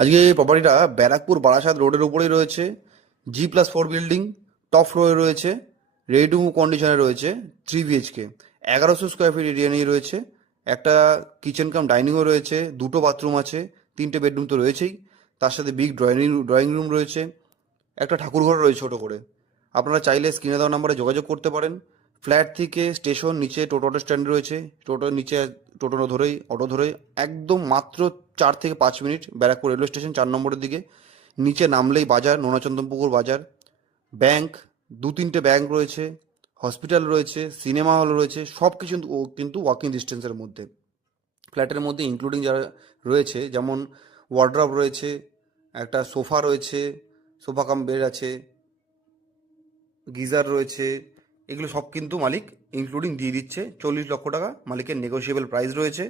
আজকে এই প্রপার্টিটা ব্যারাকপুর বারাসাত রোডের উপরেই রয়েছে। G+4 বিল্ডিং, টপ ফ্লোরে রয়েছে, রেডি টু মুভ কন্ডিশনে রয়েছে, 3 BHK, 1100 স্কোয়ার ফিট এরিয়া নিয়ে রয়েছে। একটা কিচেন কাম ডাইনিংও রয়েছে, দুটো বাথরুম আছে, তিনটে বেডরুম তো রয়েছেই, তার সাথে বিগ ড্রয়িং রুম রয়েছে, একটা ঠাকুরঘর রয়েছে ছোটো করে। আপনারা চাইলে স্ক্রিনে দেওয়া নাম্বারে যোগাযোগ করতে পারেন। ফ্ল্যাট থেকে স্টেশন, নিচে টোটো অটো স্ট্যান্ড রয়েছে, টোটোর নিচে টোটো ধরেই অটো ধরেই একদম মাত্র 4 থেকে 5 মিনিট ব্যারাকপুর রেলওয়ে স্টেশন 4 নম্বরের দিকে। নিচে নামলেই বাজার, নোনাচন্দনপুকুর বাজার, ব্যাংক, 2-3টে ব্যাংক রয়েছে, হসপিটাল রয়েছে, সিনেমা হল রয়েছে, সব কিছু কিন্তু ওয়াকিং ডিস্টেন্সের মধ্যে। ফ্ল্যাটের মধ্যে ইনক্লুডিং যারা রয়েছে, যেমন ওয়ার্ড্রপ রয়েছে, একটা সোফা রয়েছে, সোফা কাম বেড আছে, গিজার রয়েছে, এগুলো সব কিন্তু মালিক ইনক্লুডিং দিয়ে দিচ্ছে। 40 লক্ষ টাকা মালিকের নেগোশিয়েবল প্রাইস রয়েছে।